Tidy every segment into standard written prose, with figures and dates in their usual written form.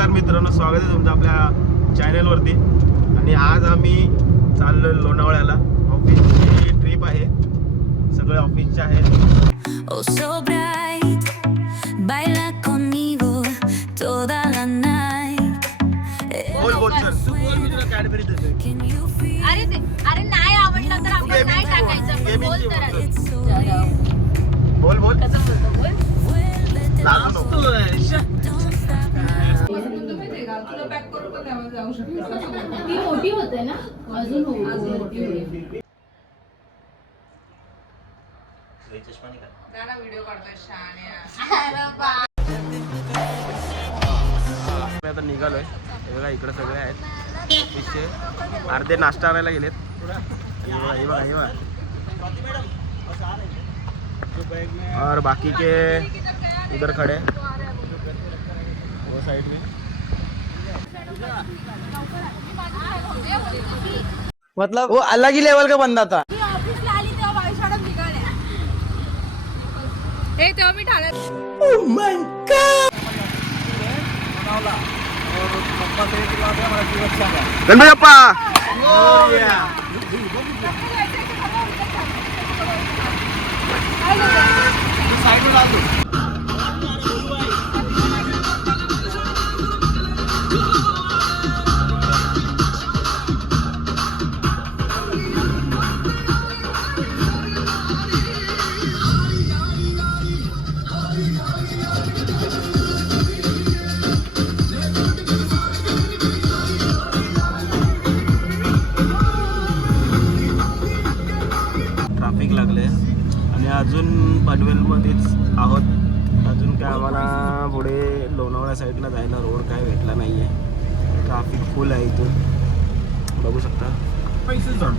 नमस्कार मित्रांनो, स्वागत आहे तुमचं आपल्या चॅनलवरती. आणि आज आम्ही चाललो लोणावळ्याला. ऑफिसची ट्रिप आहे, सगळे ऑफिसचे आहेत. बोल बोल सर, तू बोल, मी तुला कॅडबरी देतो. अरे नाही आवडलं तर आपण नाही टाकायचं. बोल तर बोल बोल कसं बोलतो बोल. ती मोठी होते ना अजून मोठी होईल. व्हिडिओ काढतोय मी आता निघालोय. हे बघा इकडे सगळे आहेत ऑफिसचे. अर्धे नाश्ता आणायला गेलेत. हे बघा और बाकी के इधर खड़े वो साइड में. मतलब वो अलग ही लेवल का बंदा था. ऑफिसला आली तेव्हा बावीस वाजता निघाले. हे तेव्हा मी Thane. Oh my God. Ganpati Bappa. Traffic लागले आणि अजून पनवेलमध्येच आहोत. अजून काय आम्हाला पुढे लोणावळा साईडला जायला रोड काय भेटला नाही आहे. ट्रॅफिक फुल आहे इथून, बघू शकता. पैसे जाण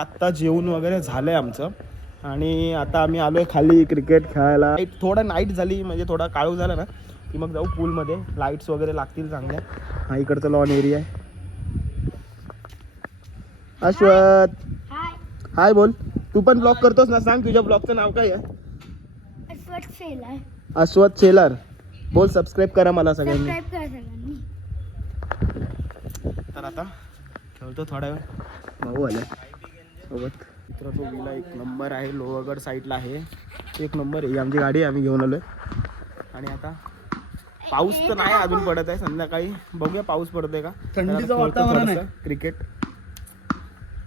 आत्ता जेवण वगैरे झालंय आमचं आणि आता आम्ही आलोय खाली क्रिकेट खेळायला. थोडा नाईट झाली म्हणजे थोडा काळू झाला ना की मग जाऊ पूलमध्ये. लाईट्स वगैरे लागतील चांगल्या. हा इकडचा लॉन एरिया आहे. अश्वत हाय बोल. तू पण ब्लॉग करतोस ना, सांग तुझ्या ब्लॉगचं नाव काय आहे? अश्वत शेलार. बोल सबस्क्राईब करा मला सगळ्यांनी. तर आता खेळतो थोडा वेळ. भाऊ आले. सोबत मित्र तो विला एक नंबर आहे, लोहगड साईडला आहे, एक नंबर आहे. ही आमची गाडी आहे, आम्ही घेऊन आलोय. आणि आता पाऊस तर नाही अजून पडत आहे, संध्याकाळी बघूया पाऊस पडतोय का. थंडीचं वातावरण आहे. क्रिकेट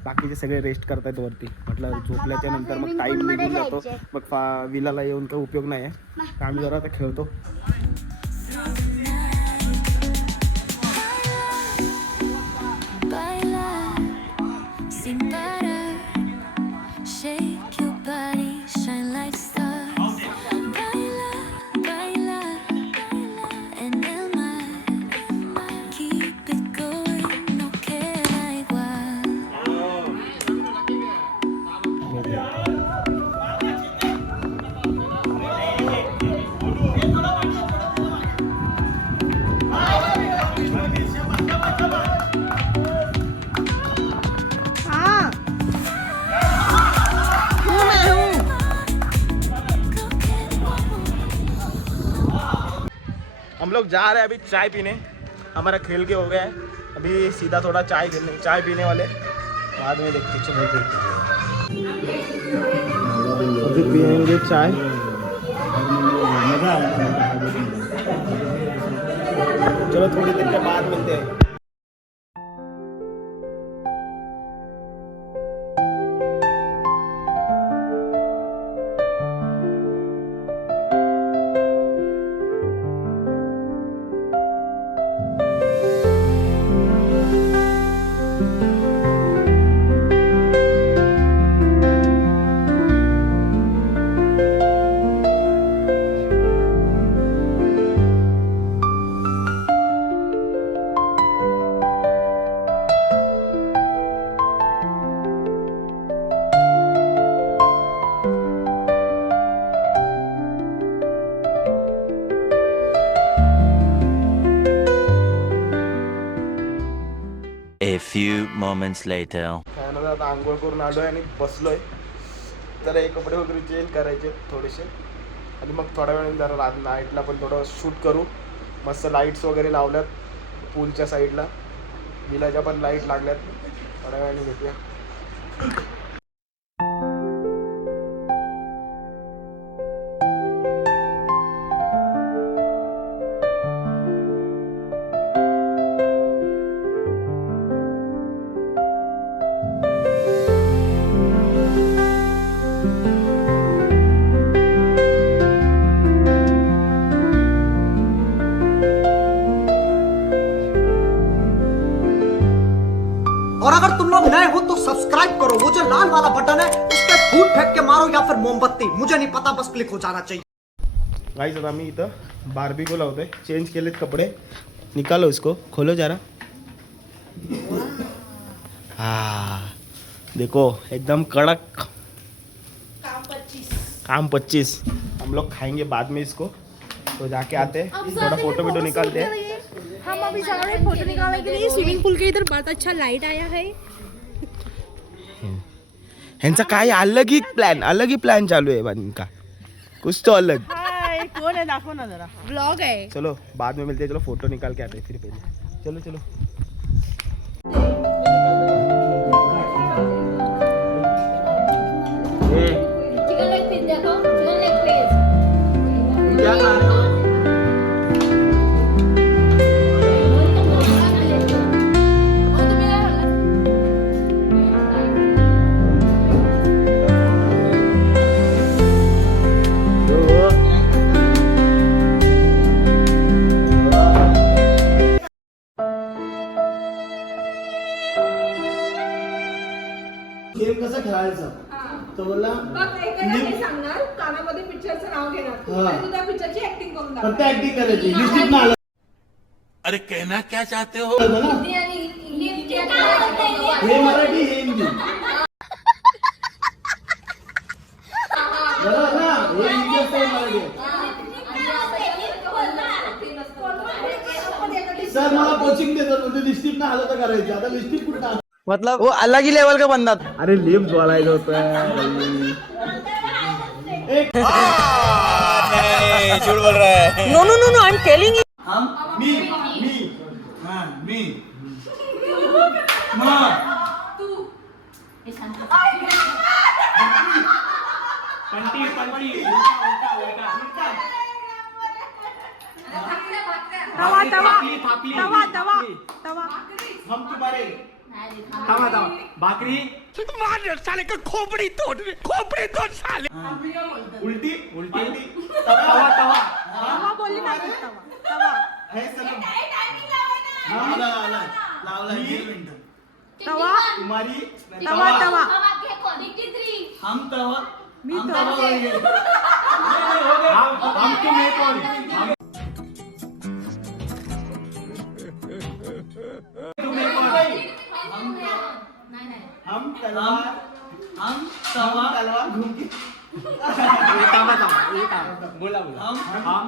बाकीचे सगळे रेस्ट करतायत वरती. म्हटलं झोपल्याच्या नंतर मग टाईम निघून जातो, मग विलाला येऊन काही उपयोग नाही आहे. तर आम्ही जरा आता खेळतो. हम लोग जा रहे हैं अभी चाय पीने. हमारा खेल के हो गया है, अभी सीधा थोड़ा चाय पीने वाले. बाद में देखते चलो पिएंगे चाय. चलो थोड़ी देर के बाद मिलते हैं. A few moments later. त्यानंतर आता आंघोळ करून आलोय आणि बसलोय. तर हे कपडे वगैरे चेंज करायचे थोडेसे आणि मग थोड्या वेळाने जरा नाईटला पण थोडं शूट करू. मस्त लाईट्स वगैरे लावल्यात पूलच्या साईडला, विलाच्या पण लाईट लागल्यात. थोड्या वेळाने भेटूया. और अगर तुम लोग नए हो तो सब्सक्राइब करो, वो जो लाल वाला बटन है उस पर फूट फेंक के मारो या फिर मोमबत्ती, मुझे नहीं पता, बस क्लिक हो जाना चाहिए. गाइस आता आम्ही इथं बार्बिक्यू लावतोय. चेंज केलेत कपडे, निकालो इसको, खोलो जरा. हाँ देखो एकदम कड़क. काम 25. हम लोग खाएंगे बाद में इसको, तो जाके आते हैं थोड़ा फोटो वीटो निकालते हैं. हम अभी जा रहे हैं फोटो निकालने के लिए. स्विमिंग पूल के इधर बहुत अच्छा लाइट आया है. ह्यांचा काय अलग ही प्लॅन चालू आहे इनका, कुछ तो अलग. कौन है, दाखव ना जरा. ब्लॉग है. चलो बाद में मिलते हैं. चलो फोटो निकाल के आते हैं फिर पहले. चलो चलो. चिकन लेग पीस देखो, चिकन लेग पीस. क्या खा रहे हो? गेम कसा खेळायचा तो बोलला सांगणार, कानामध्ये पिक्चरचं नाव घेणार आणि तू त्या पिक्चरची ऍक्टिंग करून फक्त ऍक्टिंग करायची. लिस्टिक ना आलं. अरे कहना क्या चाहते हो? हे मराठी, हे हिंदी. बरोबर ना, हे हिंदी असतं, हे मराठी आहे. सर मला कोचिंग देतात म्हणजे लिस्टिक ना आलं तर करायचं. आता लिस्टिक कुठं मतलब वो अलग ही लेवल का बंदा था. अरे लिप्स बोलायचं होतं. झूठ बोल रहा है. No no no no, I am telling you. तवा तवा तवा तवा तवा हम तुम्हारे भाकरी उलटी उलटी तवा तवा तवा बोलली ना तू, तवा तवा हे सगळं तवा तुम्हारी तवा तवा हम तवा मी तवा हम तुम एक और हम तलवार हम तवा तलवार घूम के बोला बोला हम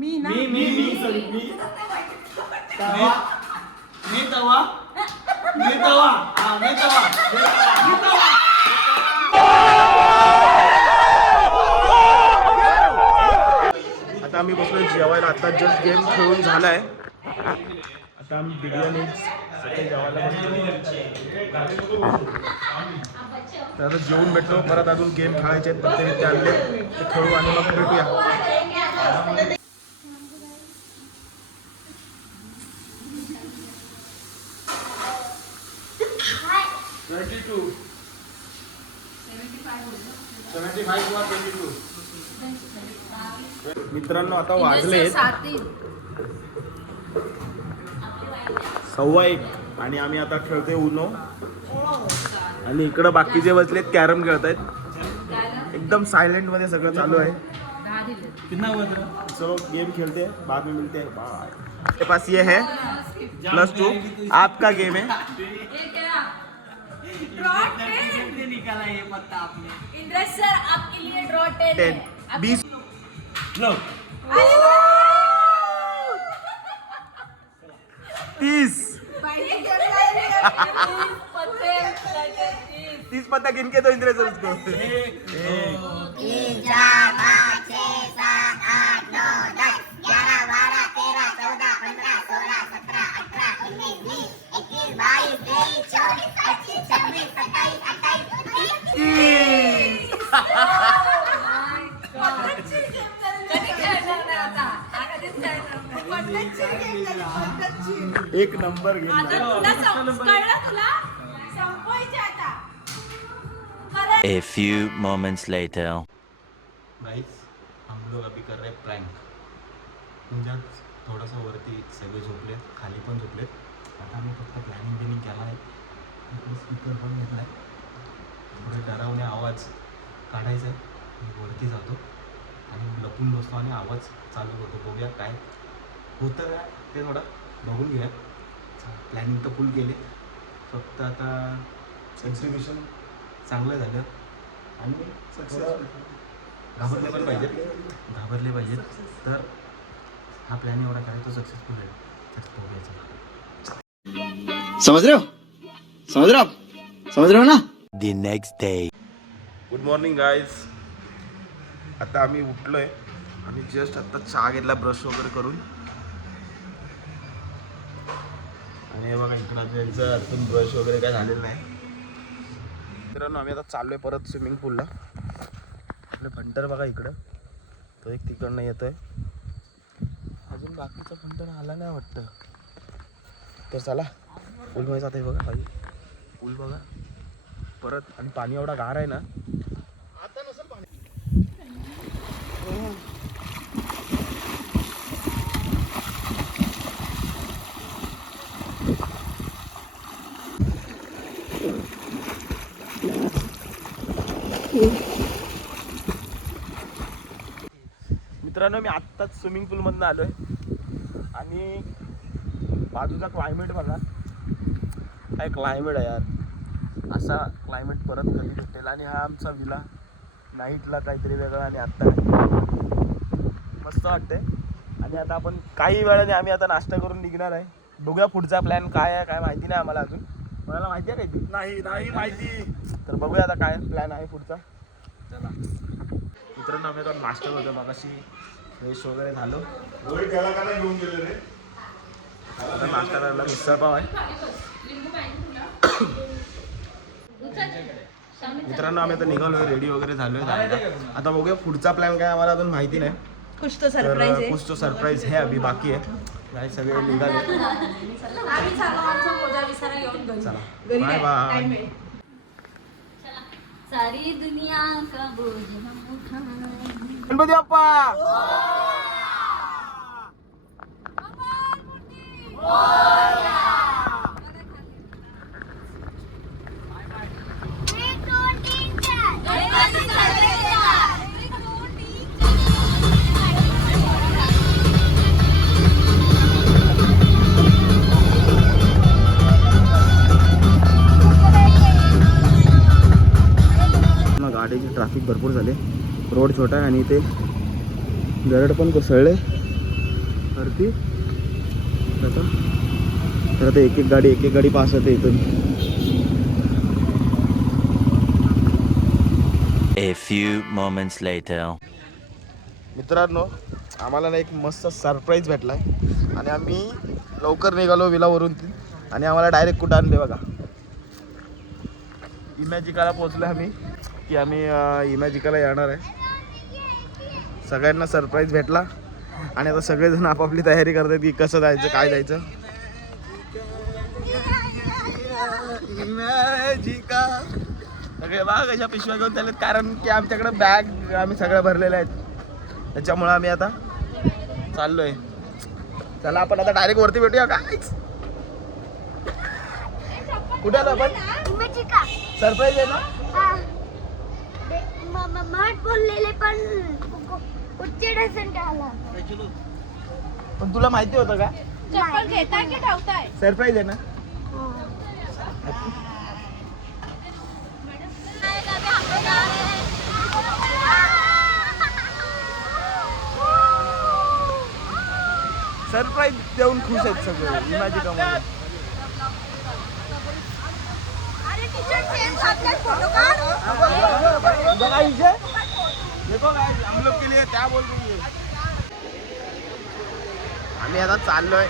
मी ना मी सॉरी मी तवा मी तवा मी तवा मी तवा मी तवा आता आम्ही बसलो जेवायला. आता जस्ट गेम खेळून झालाय. आता आम्ही बिर्याणी सगळे जेवायला बसलो. तर आता जेवून भेटलो. परत अजून गेम खेळायचे आहेत. प्रत्येक ते आणले ते खेळू आणि मग भेटूया. मित्रांनो आता वाजले 1:15 आणि आम्ही आता खेळतोय उनो. आणि इकडं बाकीचे बसलेत कॅरम खेळतायत. एकदम सायलेंट मध्ये सगळं चालू आहे. चलो गेम खेलते हैं, बाद में मिलते हैं. बाय. मेरे पास ये है +2. आपका गेम है. निकाला ये पत्ता आपने इंद्रेश सर आपके लिए ड्रॉ 10 20 लो 30 30 पत्ता गिन के दो इंद्र सर उसको. एक number game. A few moments later. Guys हम लोग अभी कर रहे प्रँक. म्हणजे आज थोडंसं वरती सगळे झोपलेत, खाली पण झोपलेत. आता आम्ही फक्त प्लॅनिंग केला आहे. स्पीकर पण घेतला आहे. थोडे डरावणे आवाज काढायचा आहे. मी वरती जातो आणि लपून बसतो आणि आवाज चालू करतो. बघूया काय होतं काय ते थोडं बघून घेऊया. प्लॅनिंग तर फुल केले. फक्त आता एक्झिक्युशन चांगलं झालं आणि सक्सेस. घाबरले पण पाहिजेत. तर हा प्लॅन एवढा काय तो सक्सेसफुल आहे. तर बघायचा. समझ रहे हो ना. The next day. Good morning guys. आता आम्ही उठलोय आणि जस्ट आता चहा घेतला ब्रश वगैरे करून. आणि हे बघा इकडं त्यांचं अजून ब्रश वगैरे काय झालेलं नाही. मित्रांनो आम्ही आता चाललोय परत स्विमिंग पूलला. आपले फंटर बघा इकडं, तो एक तिकडनं येतोय. अजून बाकीचा फंटर आला नाही वाटतं. तर चला पूलमध्ये जात आहे. बघा पाहिजे पूल बघा परत. आणि पाणी एवढा गार आहे ना. आता नसेल पाणी. मित्रांनो मी आत्ताच स्विमिंग पूलमधून आलो आहे आणि बाजूचा क्लायमेट बघा. काय क्लायमेट आहे यार. असा क्लायमेट परत कधी भेटेल. आणि हा आमचा विला नाईटला काहीतरी वेगळा आणि आत्ता मस्त वाटते. आणि आता आपण काही वेळाने आम्ही आता नाश्ता करून निघणार आहे. बघूया पुढचा प्लॅन काय आहे काय माहिती नाही आम्हाला अजून. कोणाला माहिती आहे काही नाही माहिती. तर बघूया आता काय प्लॅन आहे पुढचा. चला मित्रांनो आम्ही आता नाश्ता करतो. मगाशी फ्रेश वगैरे झालो. आता नाश्ता करायला मिसळ पाव आहे. मित्रांनो आम्ही आता निघालोय, रेडी वगैरे झालोय जायला. आता बघूया पुढचा प्लॅन काय आम्हाला अजून माहिती नाही. कुछ तो तर सरप्राईज आहे. कुछ तो सरप्राईज है अभी बाकी आहे. काय सगळे निघाले. आम्ही चाललो आमचा मोजा विसारा घेऊन घरी. चला घरी बाय नाही, बाय. time आहे. सारी दुनिया का बोझ हम उठाएं. गणपती बाप्पा. गाडीची ट्रॅफिक भरपूर झाले, रोड छोटा आहे आणि इथे गरड पण कोसळले वरती. तर आता एक एक गाडी पास होते इथून. A few moments later. मित्रांनो आम्हाला ना एक मस्त सरप्राईज भेटला आहे आणि आम्ही लवकर निघालो विलावरून आणि आम्हाला डायरेक्ट कुठं आणले बघा, इमॅजिकाला पोचलो आम्ही की आम्ही इमॅजिकाला येणार आहे. सगळ्यांना सरप्राईज भेटला आणि आता सगळेजण आपापली तयारी करतात की कसं जायचं काय जायचं. इमॅजिका सगळे बघा कशा पिशव्या घेऊन चाललेत, कारण की आमच्याकडे बॅग आम्ही सगळ्या भरलेल्या आहेत, त्याच्यामुळं आम्ही आता चाललोय. चला आपण आता डायरेक्ट वरती भेटूया. काय कुठे आलो आपण? सरप्राईज आहे ना. बोललेले पण उच्चे डझन आला. पण तुला माहिती होतं का चप्पल घेताय की ठेवताय? सरप्राईज आहे ना. सरप्राईज देऊन खुश आहेत सगळे इमॅजिकामध्ये. बघा इथे देखो गाइस, हम लोग के लिए क्या बोल रही है. आम्ही आता चाललोय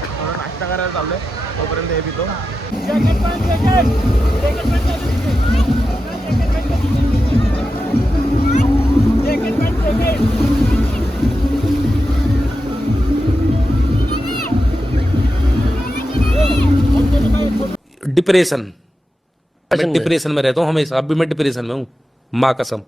थोडं नाश्ता करायला चाललोय, तोपर्यंत हे पितो. डिप्रेशन, मैं डिप्रेशन में रहता हूँ हमेशा. अभी मैं डिप्रेशन में हूँ, माँ कसम.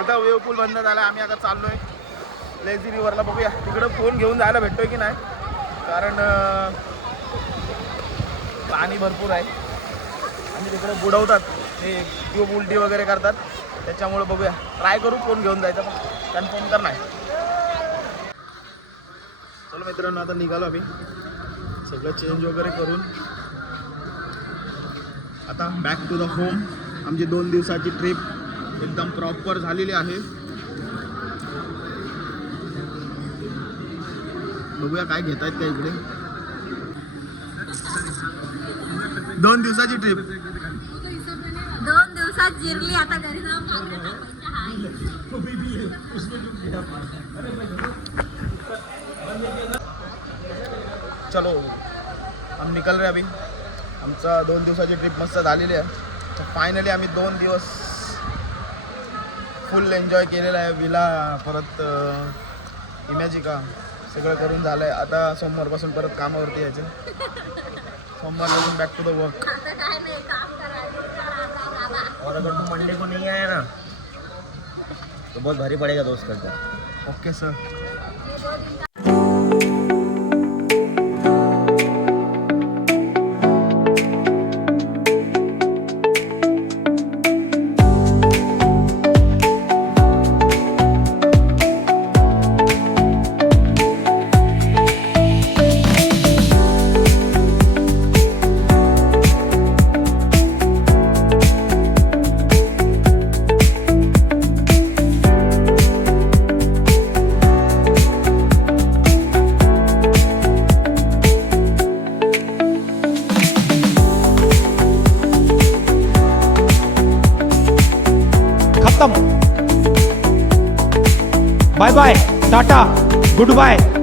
आता वेव पूल बंद झाला, आम्ही आता चाललोय लेझी रिव्हरला. बघूया तिकडं फोन घेऊन जायला भेटतोय की नाही, कारण पाणी भरपूर आहे आणि तिकडे बुडवतात ते ट्यूब उलटी वगैरे करतात, त्याच्यामुळे बघूया ट्राय करू फोन घेऊन जायचा, पण कन्फर्म तर नाही. चलो मित्रांनो आता निघालो आम्ही सगळं चेंज वगैरे करून आता बॅक टू द होम. आमची 2 दिवसाची ट्रिप एकदम प्रॉपर झालेली आहे. बघूया काय घेत आहेत त्या इकडे. 2 दिवसाची ट्रिप 2 दिवसात जिरली, आता घरी जाऊन चलो हम निकल रहे अभी. आमचा 2 दिवसाची ट्रिप मस्त झालेली आहे. फायनली आम्ही 2 दिवस फुल एन्जॉय केलेला आहे. विला परत इमॅजिका सगळं करून झालं आहे. आता सोमवारपासून परत कामावरती यायचं. सोमवारपासून बॅक टू द वर्क. और अगर तुम मंडे को नहीं आया ना तो बहुत भारी पड़ेगा दोस्त करता. Okay sir. खत्म. Bye bye, tata, good bye.